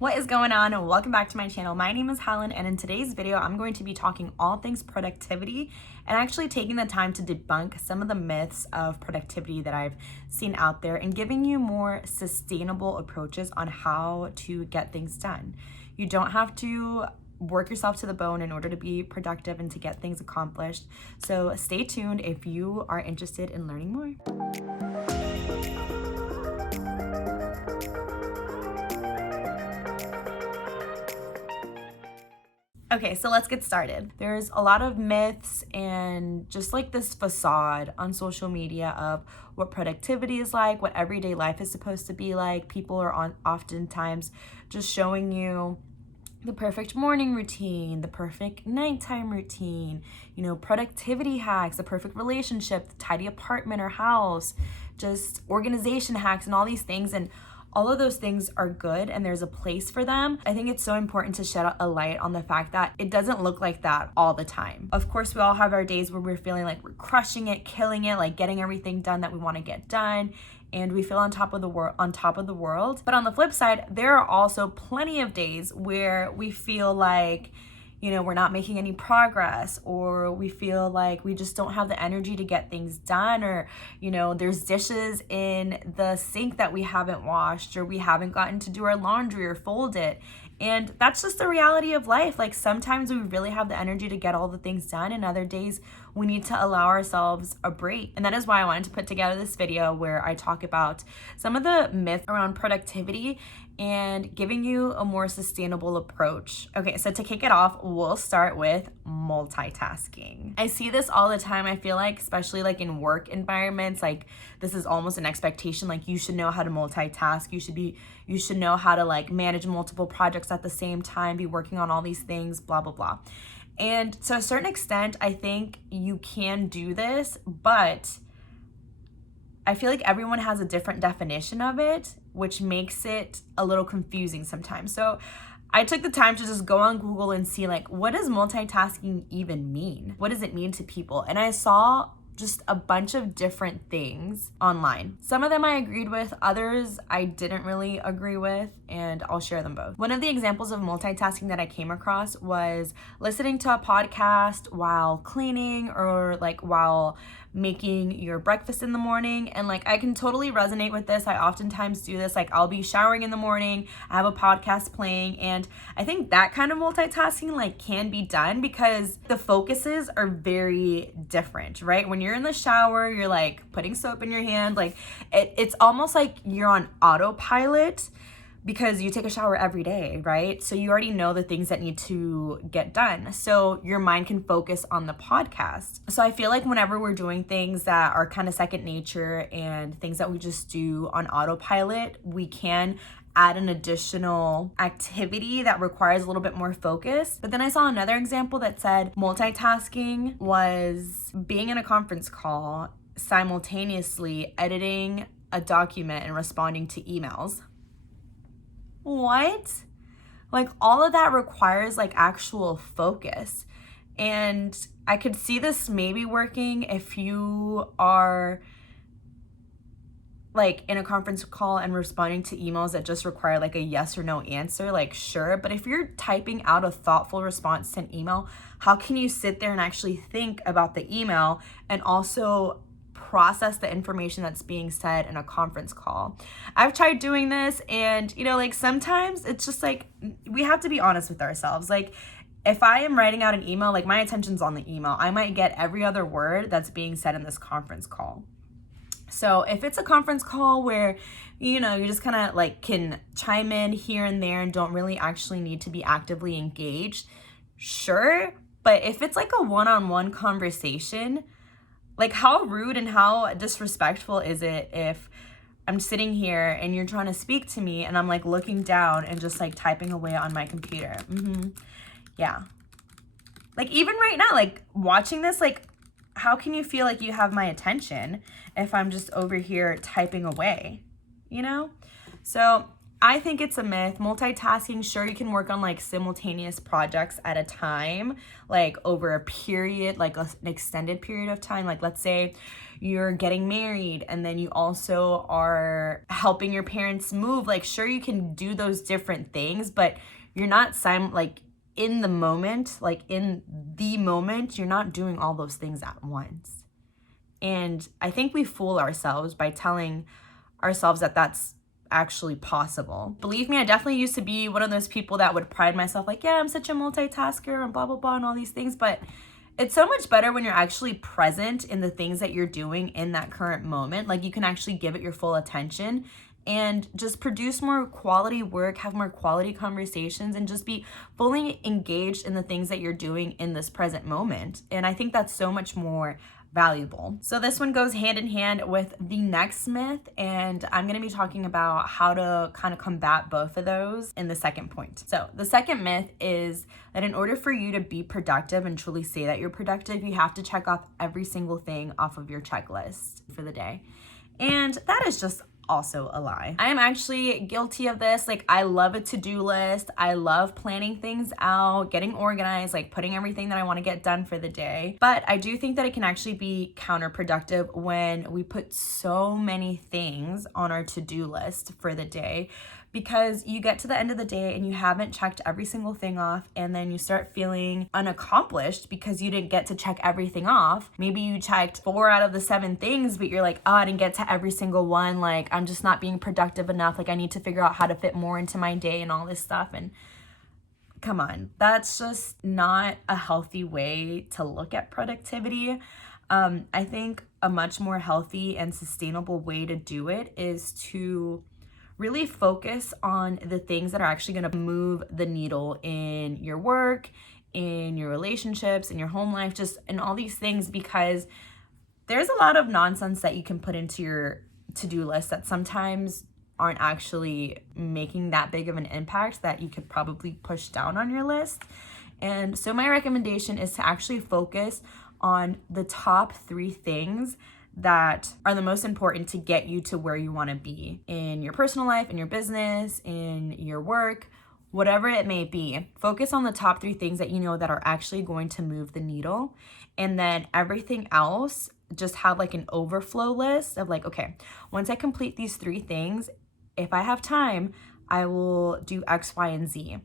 What is going on? Welcome back to my channel. My name is Helen, and in today's video, I'm going to be talking all things productivity and actually taking the time to debunk some of the myths of productivity that I've seen out there and giving you more sustainable approaches on how to get things done. You don't have to work yourself to the bone in order to be productive and to get things accomplished. So stay tuned if you are interested in learning more. Okay, so let's get started. There's a lot of myths and just like this facade on social media of what productivity is like, what everyday life is supposed to be like. People are oftentimes just showing you the perfect morning routine, the perfect nighttime routine, productivity hacks, the perfect relationship, the tidy apartment or house, just organization hacks and all these things. And all of those things are good and there's a place for them. I think it's so important to shed a light on the fact that it doesn't look like that all the time. Of course, we all have our days where we're feeling like we're crushing it, killing it, like getting everything done that we want to get done, and we feel on top of the world. But on the flip side, there are also plenty of days where we feel like we're not making any progress, or we feel like we just don't have the energy to get things done, or, there's dishes in the sink that we haven't washed, or we haven't gotten to do our laundry or fold it. And that's just the reality of life. Like sometimes we really have the energy to get all the things done, and other days we need to allow ourselves a break. And that is why I wanted to put together this video where I talk about some of the myths around productivity and giving you a more sustainable approach. Okay, so to kick it off, we'll start with multitasking. I see this all the time. I feel like, especially like in work environments, like this is almost an expectation. Like you should know how to multitask. You should know how to like manage multiple projects at the same time, be working on all these things, blah, blah, blah. And to a certain extent, I think you can do this, but I feel like everyone has a different definition of it, which makes it a little confusing sometimes. So I took the time to just go on Google and see like, what does multitasking even mean? What does it mean to people? And I saw just a bunch of different things online. Some of them I agreed with, others I didn't really agree with, and I'll share them both. One of the examples of multitasking that I came across was listening to a podcast while cleaning or like while making your breakfast in the morning. And like I can totally resonate with this. I oftentimes do this. Like I'll be showering in the morning, I have a podcast playing, and I think that kind of multitasking like can be done because the focuses are very different, right? When you're in the shower, you're like putting soap in your hand, like it's almost like you're on autopilot because you take a shower every day, right? So you already know the things that need to get done. So your mind can focus on the podcast. So I feel like whenever we're doing things that are kind of second nature and things that we just do on autopilot, we can add an additional activity that requires a little bit more focus. But then I saw another example that said multitasking was being in a conference call, simultaneously editing a document and responding to emails. What? Like all of that requires like actual focus. And I could see this maybe working if you are like in a conference call and responding to emails that just require like a yes or no answer, like sure. But if you're typing out a thoughtful response to an email, how can you sit there and actually think about the email and also process the information that's being said in a conference call? I've tried doing this, and like sometimes it's just like we have to be honest with ourselves. Like if I am writing out an email, like my attention's on the email, I might get every other word that's being said in this conference call. So if it's a conference call where you just kind of like can chime in here and there and don't really actually need to be actively engaged, sure. But if it's like a one-on-one conversation, like how rude and how disrespectful is it if I'm sitting here and you're trying to speak to me and I'm like looking down and just like typing away on my computer? Yeah. Like even right now, like watching this, like how can you feel like you have my attention if I'm just over here typing away, So I think it's a myth. Multitasking, sure, you can work on like simultaneous projects at a time, like over a period, like an extended period of time. Like let's say you're getting married and then you also are helping your parents move. Like sure, you can do those different things, but you're not in the moment, you're not doing all those things at once. And I think we fool ourselves by telling ourselves that that's actually possible. Believe me, I definitely used to be one of those people that would pride myself like, yeah, I'm such a multitasker and blah, blah, blah, and all these things. But it's so much better when you're actually present in the things that you're doing in that current moment. Like you can actually give it your full attention and just produce more quality work, have more quality conversations, and just be fully engaged in the things that you're doing in this present moment. And I think that's so much more valuable. So this one goes hand in hand with the next myth, and I'm going to be talking about how to kind of combat both of those in the second point. So the second myth is that in order for you to be productive and truly say that you're productive, you have to check off every single thing off of your checklist for the day. And that is just also a lie. I am actually guilty of this. Like I love a to-do list. I love planning things out, getting organized, like putting everything that I want to get done for the day. But I do think that it can actually be counterproductive when we put so many things on our to-do list for the day, because you get to the end of the day and you haven't checked every single thing off, and then you start feeling unaccomplished because you didn't get to check everything off. Maybe you checked 4 out of the 7 things, but you're like, oh, I didn't get to every single one. Like, I'm just not being productive enough. Like, I need to figure out how to fit more into my day and all this stuff. And come on, that's just not a healthy way to look at productivity. I think a much more healthy and sustainable way to do it is to really focus on the things that are actually going to move the needle in your work, in your relationships, in your home life, just in all these things, because there's a lot of nonsense that you can put into your to-do list that sometimes aren't actually making that big of an impact that you could probably push down on your list. And so my recommendation is to actually focus on the top 3 things that are the most important to get you to where you want to be in your personal life, in your business, in your work, whatever it may be. Focus on the top 3 things that you know that are actually going to move the needle. And then everything else, just have like an overflow list of like, okay, once I complete these 3 things, if I have time, I will do X, Y, and Z.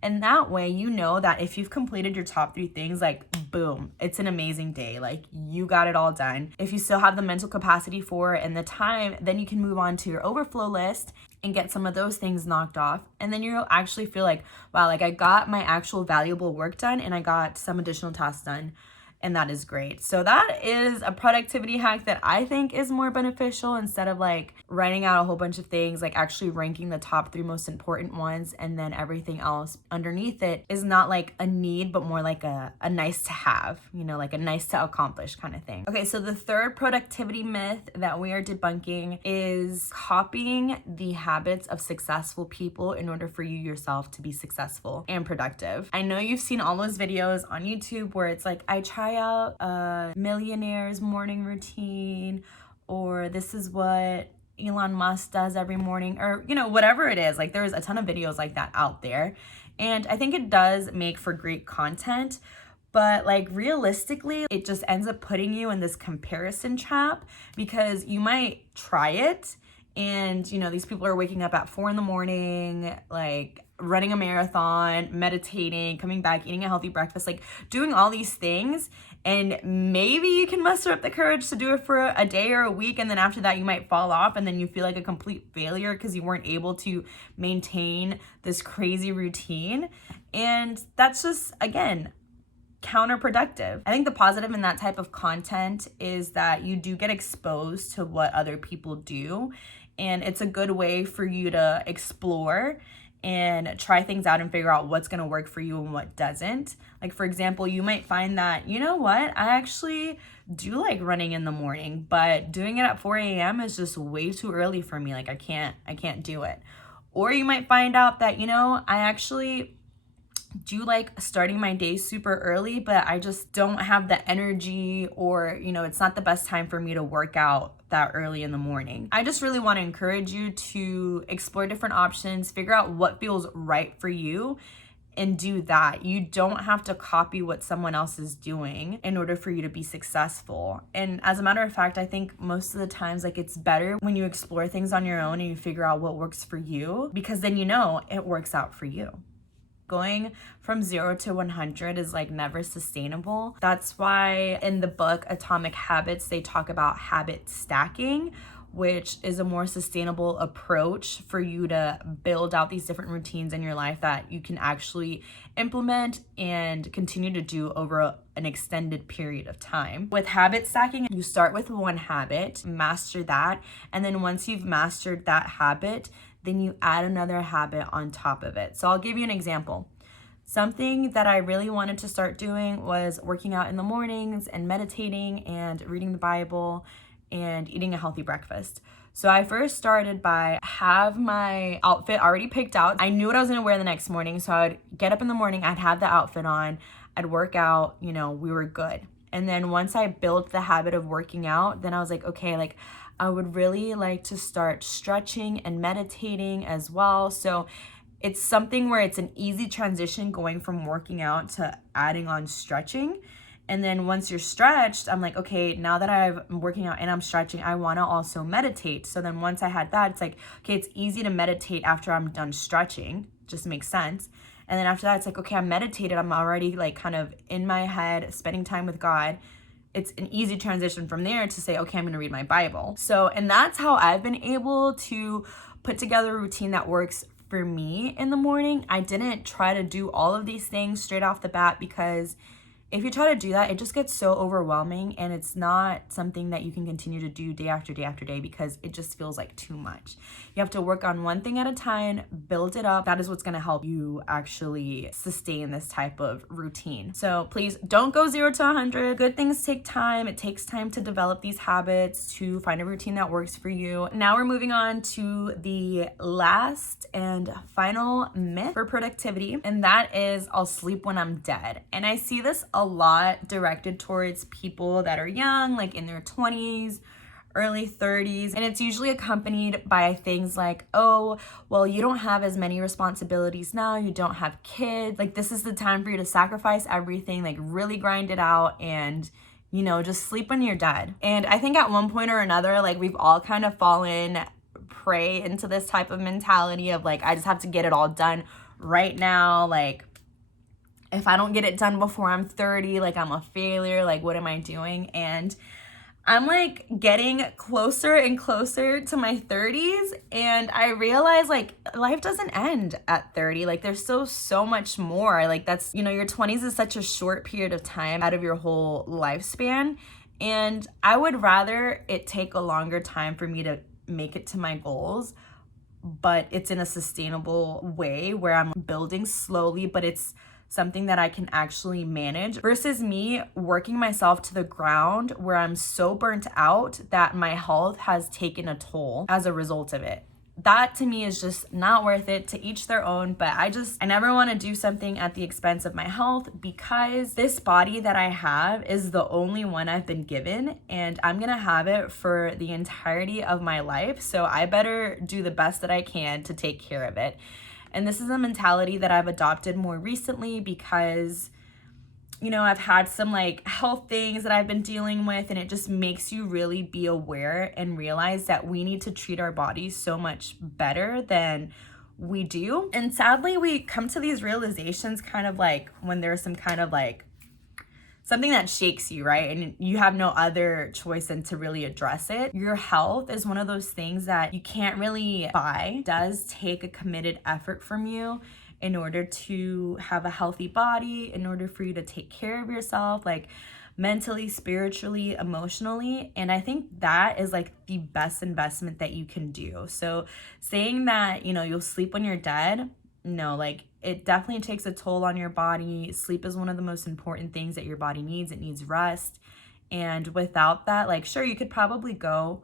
And that way, you know that if you've completed your top 3 things, like boom, it's an amazing day. Like you got it all done. If you still have the mental capacity for it and the time, then you can move on to your overflow list and get some of those things knocked off. And then you'll actually feel like, wow, like I got my actual valuable work done and I got some additional tasks done. And that is great. So that is a productivity hack that I think is more beneficial. Instead of like writing out a whole bunch of things, like actually ranking the top 3 most important ones, and then everything else underneath it is not like a need, but more like a nice to have, you know, like a nice to accomplish kind of thing. Okay, so the third productivity myth that we are debunking is copying the habits of successful people in order for you yourself to be successful and productive. I know you've seen all those videos on YouTube where it's like, I try out a millionaire's morning routine, or this is what Elon Musk does every morning, or you know, whatever it is. Like there's a ton of videos like that out there, and I think it does make for great content, but like realistically it just ends up putting you in this comparison trap, because you might try it and you know, these people are waking up at 4 a.m, like running a marathon, meditating, coming back, eating a healthy breakfast, like doing all these things. And maybe you can muster up the courage to do it for a day or a week. And then after that, you might fall off and then you feel like a complete failure because you weren't able to maintain this crazy routine. And that's just, again, counterproductive. I think the positive in that type of content is that you do get exposed to what other people do. And it's a good way for you to explore and try things out and figure out what's going to work for you and what doesn't. Like, for example, you might find that, you know what, I actually do like running in the morning, but doing it at 4 a.m. is just way too early for me. Like I can't do it. Or you might find out that, you know, I actually do like starting my day super early, but I just don't have the energy, or, you know, it's not the best time for me to work out that early in the morning. I just really want to encourage you to explore different options, figure out what feels right for you, and do that. You don't have to copy what someone else is doing in order for you to be successful. And as a matter of fact, I think most of the times, like, it's better when you explore things on your own and you figure out what works for you, because then you know it works out for you. Going from 0 to 100 is like never sustainable. That's why in the book Atomic Habits, they talk about habit stacking, which is a more sustainable approach for you to build out these different routines in your life that you can actually implement and continue to do over an extended period of time. With habit stacking, you start with one habit, master that, and then once you've mastered that habit, then you add another habit on top of it. So I'll give you an example. Something that I really wanted to start doing was working out in the mornings and meditating and reading the Bible and eating a healthy breakfast. So I first started by have my outfit already picked out. I knew what I was gonna wear the next morning, so I would get up in the morning, I'd have the outfit on, I'd work out, we were good. And then once I built the habit of working out, then I was like, okay, like I would really like to start stretching and meditating as well. So it's something where it's an easy transition going from working out to adding on stretching. And then once you're stretched, I'm like, okay, now that I'm working out and I'm stretching, I want to also meditate. So then once I had that, it's like, okay, it's easy to meditate after I'm done stretching. Just makes sense. And then after that, it's like, okay, I'm meditated. I'm already like kind of in my head, spending time with God. It's an easy transition from there to say, okay, I'm going to read my Bible. So, and that's how I've been able to put together a routine that works for me in the morning. I didn't try to do all of these things straight off the bat, because if you try to do that, it just gets so overwhelming, and it's not something that you can continue to do day after day after day, because it just feels like too much. You have to work on one thing at a time, build it up. That is what's gonna help you actually sustain this type of routine. So please don't go 0 to 100. Good things take time. It takes time to develop these habits, to find a routine that works for you. Now we're moving on to the last and final myth for productivity, and that is I'll sleep when I'm dead. And I see this a lot directed towards people that are young, like in their 20s, early 30s. And it's usually accompanied by things like, oh, well, you don't have as many responsibilities now. You don't have kids. Like, this is the time for you to sacrifice everything, like really grind it out and, just sleep when you're dead. And I think at one point or another, like, we've all kind of fallen prey into this type of mentality of like, I just have to get it all done right now. Like, if I don't get it done before I'm 30, like I'm a failure, like what am I doing? And I'm like getting closer and closer to my 30s, and I realize like life doesn't end at 30. Like there's still so much more. Like that's, your 20s is such a short period of time out of your whole lifespan. And I would rather it take a longer time for me to make it to my goals, but it's in a sustainable way where I'm building slowly, but it's something that I can actually manage, versus me working myself to the ground where I'm so burnt out that my health has taken a toll as a result of it. That to me is just not worth it. To each their own, but I never want to do something at the expense of my health, because this body that I have is the only one I've been given, and I'm gonna have it for the entirety of my life. So I better do the best that I can to take care of it. And this is a mentality that I've adopted more recently because, I've had some like health things that I've been dealing with, and it just makes you really be aware and realize that we need to treat our bodies so much better than we do. And sadly, we come to these realizations kind of like when there's some kind of like something that shakes you, right? And you have no other choice than to really address it. Your health is one of those things that you can't really buy. It does take a committed effort from you in order to have a healthy body, in order for you to take care of yourself, like mentally, spiritually, emotionally. And I think that is like the best investment that you can do. So saying that, you'll sleep when you're dead, no, like it definitely takes a toll on your body. Sleep is one of the most important things that your body needs. It needs rest. And without that, like, sure, you could probably go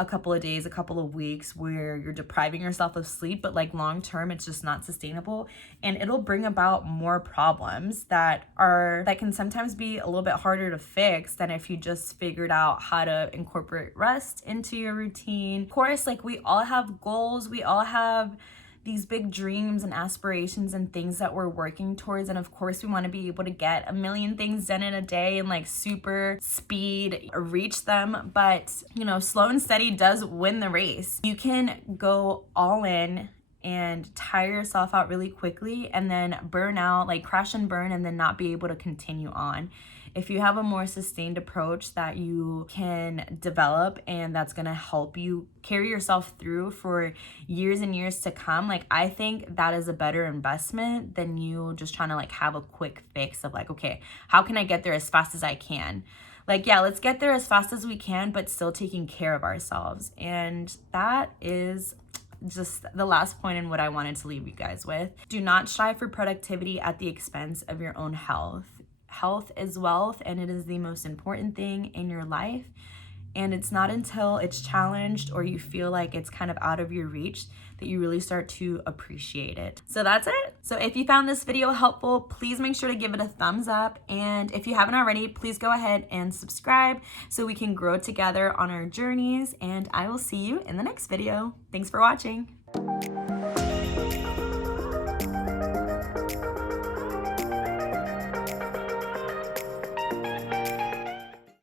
a couple of days, a couple of weeks where you're depriving yourself of sleep, but like long term, it's just not sustainable. And it'll bring about more problems that can sometimes be a little bit harder to fix than if you just figured out how to incorporate rest into your routine. Of course, like we all have goals, we all have these big dreams and aspirations and things that we're working towards. And of course, we want to be able to get a million things done in a day and like super speed reach them. But, you know, slow and steady does win the race. You can go all in and tire yourself out really quickly and then burn out, like crash and burn, and then not be able to continue on. If you have a more sustained approach that you can develop and that's gonna help you carry yourself through for years and years to come, like I think that is a better investment than you just trying to like have a quick fix of like, okay, how can I get there as fast as I can? Like, yeah, let's get there as fast as we can, but still taking care of ourselves. And that is just the last point and what I wanted to leave you guys with. Do not strive for productivity at the expense of your own health. Health is wealth, and it is the most important thing in your life. And it's not until it's challenged or you feel like it's kind of out of your reach that you really start to appreciate it. So that's it. So if you found this video helpful, please make sure to give it a thumbs up. And if you haven't already, please go ahead and subscribe so we can grow together on our journeys. And I will see you in the next video. Thanks for watching.